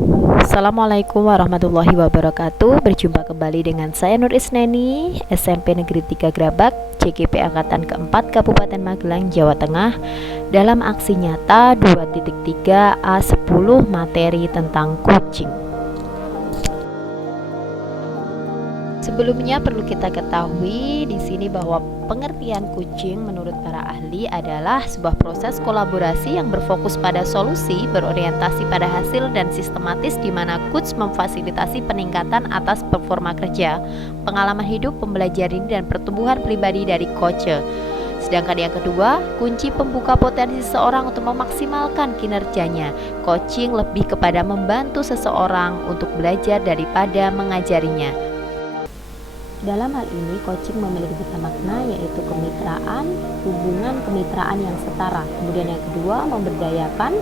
Assalamualaikum warahmatullahi wabarakatuh. Berjumpa kembali dengan saya Nur Isneni, SMP Negeri 3 Grabak, CGP Angkatan keempat Kabupaten Magelang, Jawa Tengah, dalam aksi nyata 2.3 A10 materi tentang kucing. Sebelumnya perlu kita ketahui di sini bahwa pengertian kucing menurut para ahli adalah sebuah proses kolaborasi yang berfokus pada solusi, berorientasi pada hasil dan sistematis, di mana coach memfasilitasi peningkatan atas performa kerja, pengalaman hidup, pembelajaran dan pertumbuhan pribadi dari coach. Sedangkan yang kedua, kunci pembuka potensi seseorang untuk memaksimalkan kinerjanya. Coaching lebih kepada membantu seseorang untuk belajar daripada mengajarinya. Dalam hal ini, coaching memiliki tiga makna, yaitu kemitraan, hubungan kemitraan yang setara. Kemudian yang kedua, memberdayakan.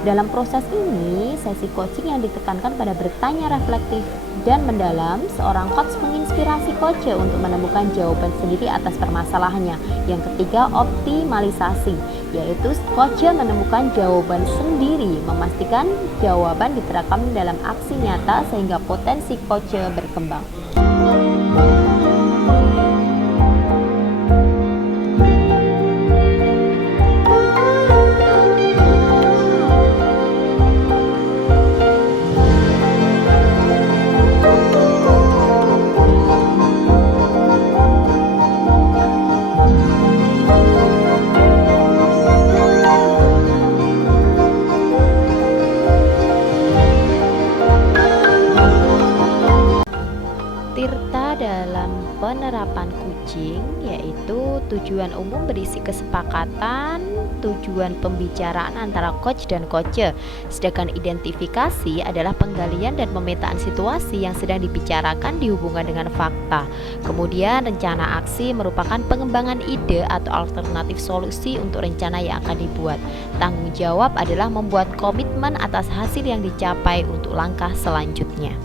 Dalam proses ini, sesi coaching yang ditekankan pada bertanya reflektif dan mendalam, seorang coach menginspirasi coach untuk menemukan jawaban sendiri atas permasalahannya. Yang ketiga, optimalisasi, yaitu coach menemukan jawaban sendiri, memastikan jawaban diterapkan dalam aksi nyata sehingga potensi coach berkembang. Tirta dalam penerapan kucing yaitu tujuan umum berisi kesepakatan, tujuan pembicaraan antara coach dan coach. Sedangkan identifikasi adalah penggalian dan pemetaan situasi yang sedang dibicarakan dihubungkan dengan fakta. Kemudian rencana aksi merupakan pengembangan ide atau alternatif solusi untuk rencana yang akan dibuat. Tanggung jawab adalah membuat komitmen atas hasil yang dicapai untuk langkah selanjutnya.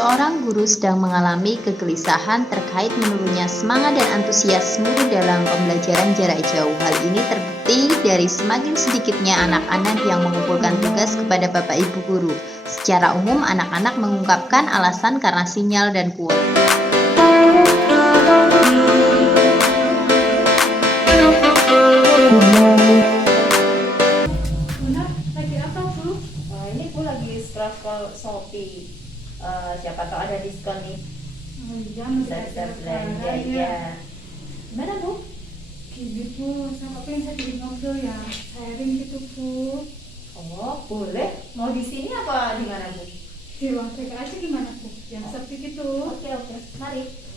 Seorang guru sedang mengalami kegelisahan terkait menurunnya semangat dan antusias murid dalam pembelajaran jarak jauh. Hal ini terbukti dari semakin sedikitnya anak-anak yang mengumpulkan tugas kepada Bapak Ibu guru. Secara umum, anak-anak mengungkapkan alasan karena sinyal dan kuota. Lagi apa, Bu? Ini Bu lagi scroll Shopee. Siapa tahu ada diskon nih. Oh iya, Bisa belanja ya. Gimana Bu? Gini Bu, sama pengen saya jadi ngobrol ya, sharing gitu Bu. Oh boleh. Mau di sini apa di mana Bu? Di ruang TK aja gimana Bu? Yang sepi gitu. Oke, mari.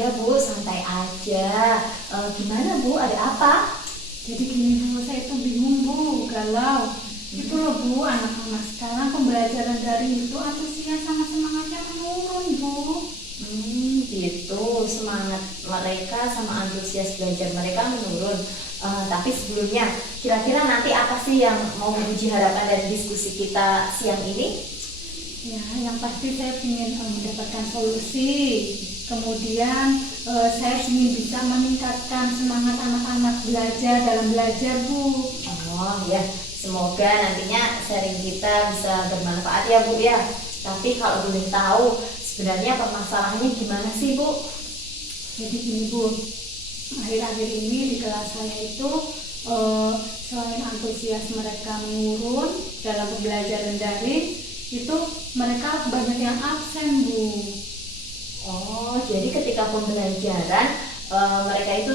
Iya Bu, santai aja. Gimana Bu, ada apa? Jadi gini Bu, saya itu bingung Bu, galau. Itu loh Bu, anak-anak sekarang pembelajaran daring itu antusias sama semangatnya menurun Bu. Gitu, semangat mereka sama antusias belajar mereka menurun. Tapi sebelumnya, kira-kira nanti apa sih yang mau diuji harapan dari diskusi kita siang ini? Ya, yang pasti saya ingin mendapatkan solusi. Kemudian saya ingin bisa meningkatkan semangat anak-anak belajar dalam belajar Bu. Oh ya, semoga nantinya sharing kita bisa bermanfaat ya Bu ya. Tapi kalau boleh tahu, sebenarnya permasalahannya gimana sih Bu? Jadi gini Bu, akhir-akhir ini di kelas saya itu selain antusias mereka menurun dalam pembelajaran daring, itu mereka banyak yang absen Bu. Oh, jadi ketika pembelajaran mereka itu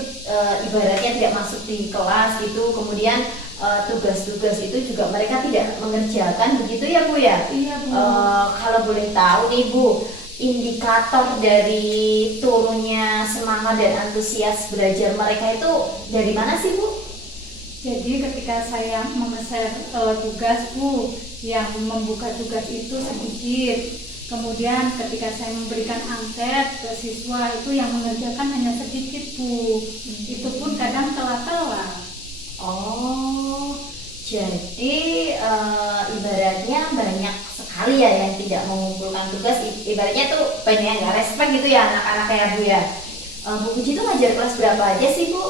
ibaratnya tidak masuk di kelas gitu, kemudian tugas-tugas itu juga mereka tidak mengerjakan, begitu ya Bu ya? Iya Bu. Kalau boleh tahu nih Bu, indikator dari turunnya semangat dan antusias belajar mereka itu dari mana sih Bu? Jadi ketika saya memesan tugas Bu, yang membuka tugas itu sedikit. Kemudian ketika saya memberikan angket ke siswa itu yang mengerjakan hanya sedikit Bu. Itu pun kadang telat-telat. Oh, jadi ibaratnya banyak sekali ya yang tidak mengumpulkan tugas. Ibaratnya tuh banyak yang nggak respect gitu ya anak-anak ya Bu ya. Bu Puji itu ngajar kelas berapa aja sih Bu?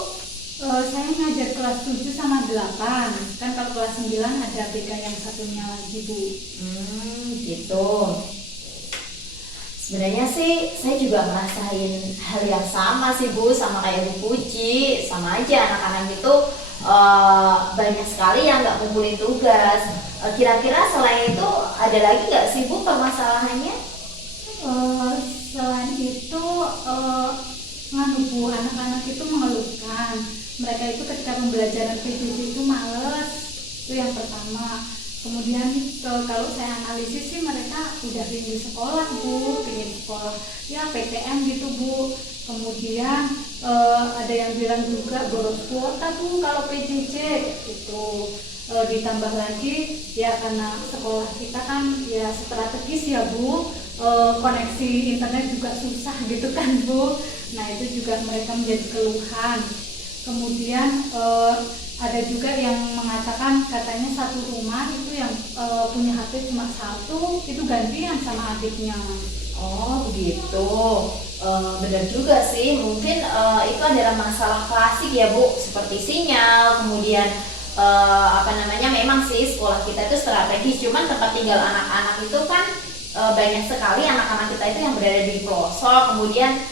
Saya ngajar kelas 7 sama 8. Kan kalau kelas 9 ada BK yang satunya lagi Bu. Gitu. Sebenarnya sih saya juga ngerasain hal yang sama sih Bu, sama kayak Bu Puji, sama aja anak-anak itu banyak sekali yang nggak ngumpulin tugas. Kira-kira selain itu ada lagi nggak sih Bu permasalahannya? Selain itu Bu, anak-anak itu mengeluhkan mereka itu ketika pembelajaran PJJ itu males, itu yang pertama. Kemudian kalau saya analisis sih mereka udah rindu sekolah Bu, pengen sekolah ya PTM gitu Bu. Kemudian ada yang bilang juga boros kuota Bu kalau PJJ gitu. Ditambah lagi ya karena sekolah kita kan ya strategis ya Bu, koneksi internet juga susah gitu kan Bu. Nah itu juga mereka menjadi keluhan. Kemudian ada juga yang mengatakan katanya satu rumah itu yang punya HP cuma satu itu gantian sama adiknya. Oh begitu, benar juga sih. Mungkin itu adalah masalah klasik ya Bu, seperti sinyal, kemudian memang sih sekolah kita itu strategis, cuman tempat tinggal anak-anak itu kan banyak sekali anak-anak kita itu yang berada di pelosok, kemudian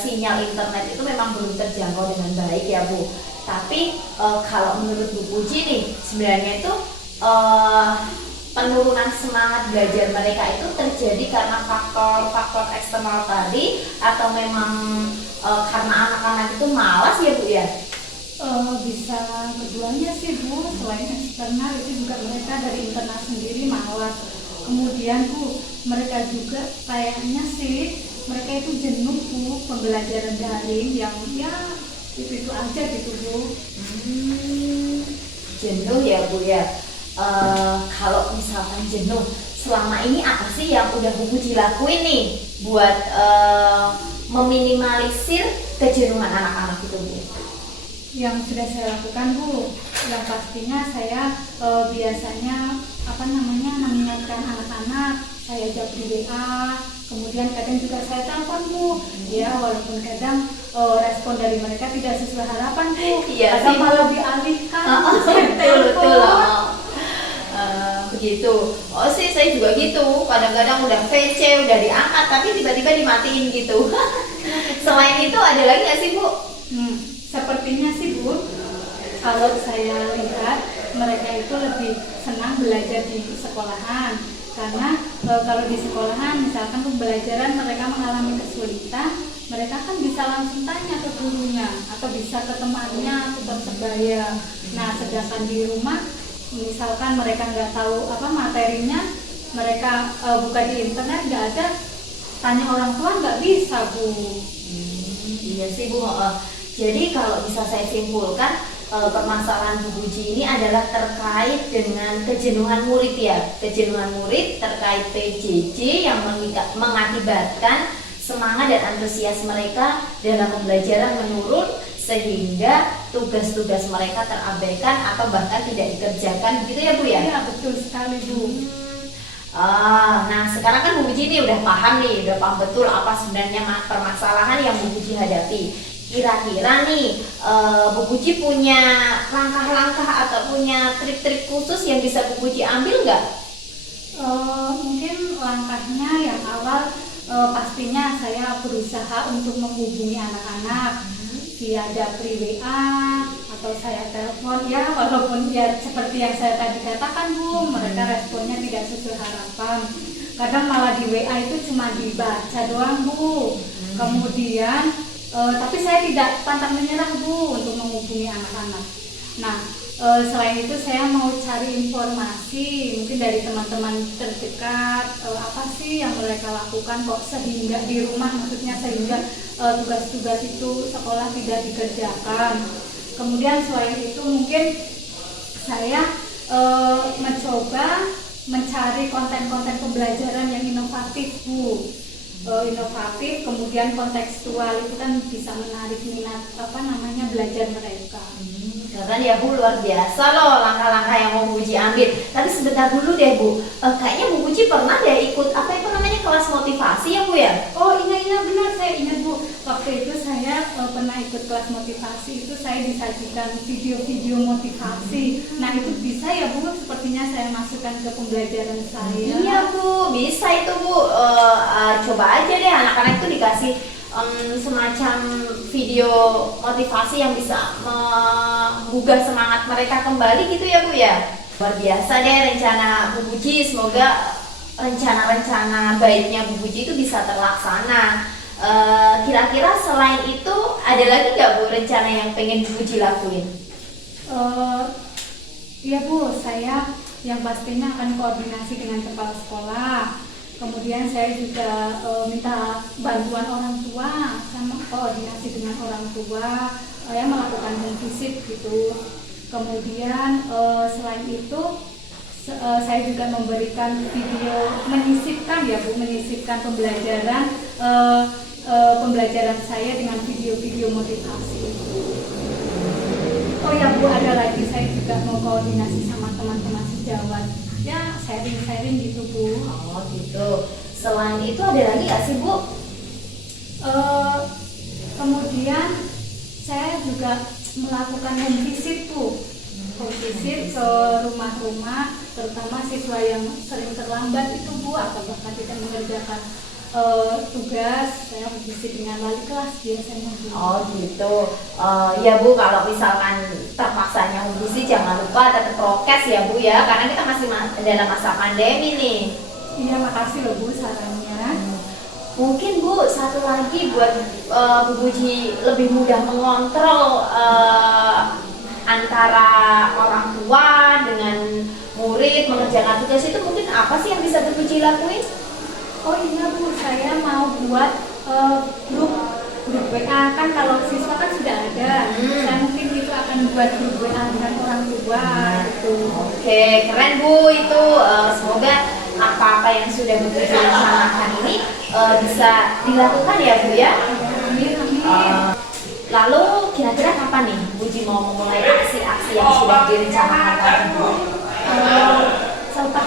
sinyal internet itu memang belum terjangkau dengan baik ya Bu. Tapi kalau menurut Bu Puji nih, sebenarnya itu penurunan semangat belajar mereka itu terjadi karena faktor eksternal tadi, atau memang karena anak-anak itu malas ya Bu ya? Bisa keduanya sih Bu. Selain eksternal itu juga mereka dari internal sendiri malas. Kemudian Bu, mereka juga kayaknya sih mereka itu jenuh Bu pembelajaran daring yang ya itu aja gitu Bu. Jenuh ya Bu ya. Kalau misalkan jenuh, selama ini apa sih yang udah Bu Puji lakuin nih buat meminimalisir kejenuhan anak-anak itu Bu? Yang sudah saya lakukan Bu, yang pastinya saya biasanya mengingatkan anak-anak, saya jawab di WA, kemudian kadang juga saya telepon Bu, ya walaupun kadang respon dari mereka tidak sesuai harapan Bu, Iya kadang sih, malah dialihkan betul. Begitu. Oh sih saya juga gitu, kadang-kadang udah VC, udah diangkat tapi tiba-tiba dimatiin gitu. Selain itu ada lagi nggak sih Bu? Sepertinya sih Bu, kalau saya lihat mereka itu lebih senang belajar di sekolahan, karena kalau di sekolahan misalkan pembelajaran mereka mengalami kesulitan, mereka kan bisa langsung tanya ke gurunya atau bisa ke temannya atau ke sebaya. Nah sedangkan di rumah misalkan mereka nggak tahu apa materinya, mereka buka di internet nggak ada, tanya orang tua nggak bisa Bu. Iya sih Bu. Jadi kalau bisa saya simpulkan, permasalahan Bu Puji ini adalah terkait dengan kejenuhan murid ya. Kejenuhan murid terkait PJJ yang mengakibatkan semangat dan antusias mereka dalam pembelajaran menurun, sehingga tugas-tugas mereka terabaikan atau bahkan tidak dikerjakan, gitu ya Bu ya? Iya betul sekali Bu. Nah sekarang kan Bu Puji ini udah paham betul apa sebenarnya permasalahan yang Bu Puji hadapi. Kira-kira nih Bu Puji punya langkah-langkah atau punya trik-trik khusus yang bisa Bu Puji ambil nggak? Mungkin langkahnya yang awal pastinya saya berusaha untuk menghubungi anak-anak via dapri WA atau saya telepon ya, walaupun ya seperti yang saya tadi katakan Bu, mereka responnya tidak sesuai harapan. Kadang malah di WA itu cuma dibaca doang Bu. Kemudian Tapi saya tidak pantang menyerah Bu untuk menghubungi anak-anak. Nah, selain itu saya mau cari informasi mungkin dari teman-teman terdekat, apa sih yang mereka lakukan kok sehingga di rumah, maksudnya sehingga tugas-tugas itu sekolah tidak dikerjakan. Kemudian selain itu mungkin saya mencoba mencari konten-konten pembelajaran yang inovatif Bu. Inovatif, kemudian kontekstual, itu kan bisa menarik minat belajar mereka. Keren ya Bu, luar biasa loh langkah-langkah yang mau Bu Puji ambil. Tapi sebentar dulu deh Bu, kayaknya Bu Puji pernah deh ikut kelas motivasi ya Bu ya? Oh iya benar, saya ingat Bu. Waktu itu saya pernah ikut kelas motivasi, itu saya disajikan video-video motivasi. Nah itu bisa ya Bu, sepertinya saya masukkan ke pembelajaran saya. Iya Bu, bisa itu Bu. Coba aja deh anak-anak itu dikasih semacam video motivasi yang bisa menggugah semangat mereka kembali gitu ya Bu ya. Luar biasa deh rencana Bu Puji, semoga rencana-rencana baiknya Bu Puji itu bisa terlaksana. Kira-kira selain itu ada lagi nggak Bu rencana yang pengen Bu Puji lakuin? Iya Bu, saya yang pastinya akan koordinasi dengan kepala sekolah. Kemudian saya juga minta bantuan orang tua, sama koordinasi dengan orang tua, saya melakukan home visit gitu. Kemudian selain itu saya juga memberikan video, menyisipkan ya Bu, menyisipkan pembelajaran saya dengan video-video motivasi itu. Oh ya Bu, ada lagi, saya juga mau koordinasi sama teman-teman sejawat. Ya sharing-sharing gitu Bu. Oh gitu. Selain itu ada lagi nggak sih Bu? Kemudian saya juga melakukan home visit Bu. Home visit ke rumah-rumah, terutama siswa yang sering terlambat itu Bu, atau bahkan tidak mengerjakan tugas, saya home visit dengan wali kelas biasanya Bu. Oh gitu. Ya Bu, kalau misalkan terpaksanya home visit jangan lupa tetap prokes ya Bu ya, karena kita masih dalam masa pandemi nih. Iya, makasih loh Bu sarannya. Mungkin Bu satu lagi buat Bu Puji lebih mudah mengontrol antara orang tua dengan murid mengerjakan tugas itu, mungkin apa sih yang bisa Bu Puji lakuin? Oh iya Bu, saya mau buat grup WA, kan kalau siswa kan sudah ada. Saya mungkin itu akan buat grup WA dengan orang tua gitu. Oke, keren Bu itu. Semoga apa-apa yang sudah Bu Puji rencanakan ini bisa dilakukan ya Bu ya. Amin. Lalu kira-kira kapan nih Bu Puji mau memulai aksi-aksi yang sudah direncanakan tadi Bu? Selepas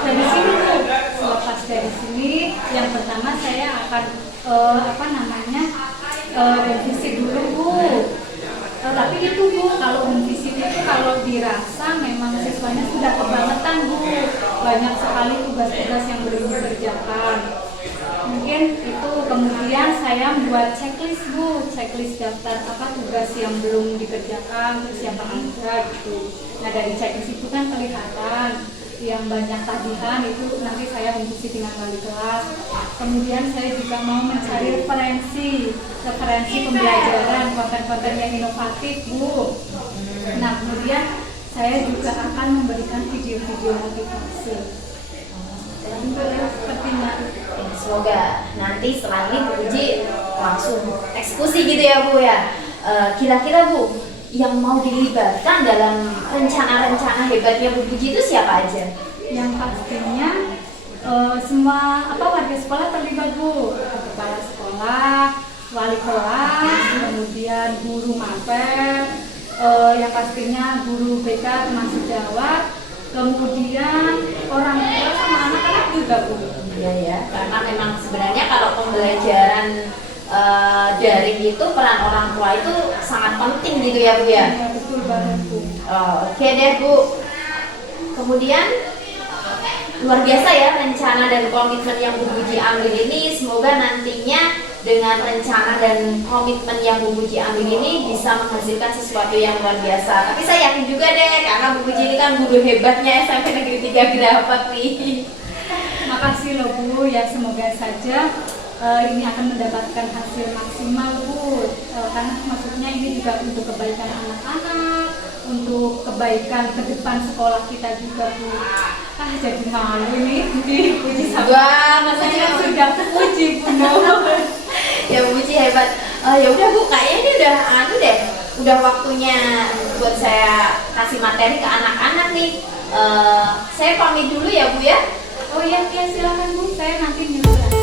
dari sini yang pertama saya akan visit dulu Bu. Tapi itu Bu, kalau visit itu kalau dirasa memang siswanya sudah kebangetan Bu, banyak sekali tugas-tugas yang belum dikerjakan. Mungkin itu, kemudian saya membuat checklist Bu, checklist daftar tugas yang belum dikerjakan, terus yang ada gitu. Nah dari checklist itu kan kelihatan yang banyak tagihan itu nanti saya diskusi dengan wali kelas. Kemudian saya juga mau mencari referensi pembelajaran, konten-konten yang inovatif Bu. Nah kemudian saya juga akan memberikan video-video motivasi. Sepertinya. Semoga nanti setelah ini Bu Puji langsung eksekusi gitu ya Bu ya. Kira-kira Bu, yang mau dilibatkan dalam rencana-rencana hebatnya Bu Puji itu siapa aja? Yang pastinya semua warga sekolah terlibat Bu, kepala sekolah, wali kelas, kemudian guru mapel, yang pastinya guru BK termasuk Jawa, kemudian orang tua sama anak-anak juga Bu. Iya ya, karena memang sebenarnya kalau pembelajaran daring itu peran orang tua itu sangat penting gitu ya Bu ya. Ya betul banget Bu. Oke deh Bu. Kemudian luar biasa ya rencana dan komitmen yang Bu Puji ambil ini. Semoga nantinya dengan rencana dan komitmen yang Bu Puji ambil ini bisa menghasilkan sesuatu yang luar biasa. Tapi saya yakin juga deh, karena Bu Puji ini kan guru hebatnya SMP Negeri 3 Gerapat nih. Makasih loh Bu, ya semoga saja ini akan mendapatkan hasil maksimal Bu. Karena maksudnya ini juga untuk kebaikan anak-anak, untuk kebaikan ke depan sekolah kita juga Bu. Jadi malu nih dipuji sama. Wah, Saya masanya sudah puji Bu. ya Bu Ci hebat. Ya udah Bu, kayaknya ini udah deh. Udah waktunya buat saya kasih materi ke anak-anak nih. Saya pamit dulu ya Bu ya. Oh iya, silakan Bu. Saya nanti nyusul.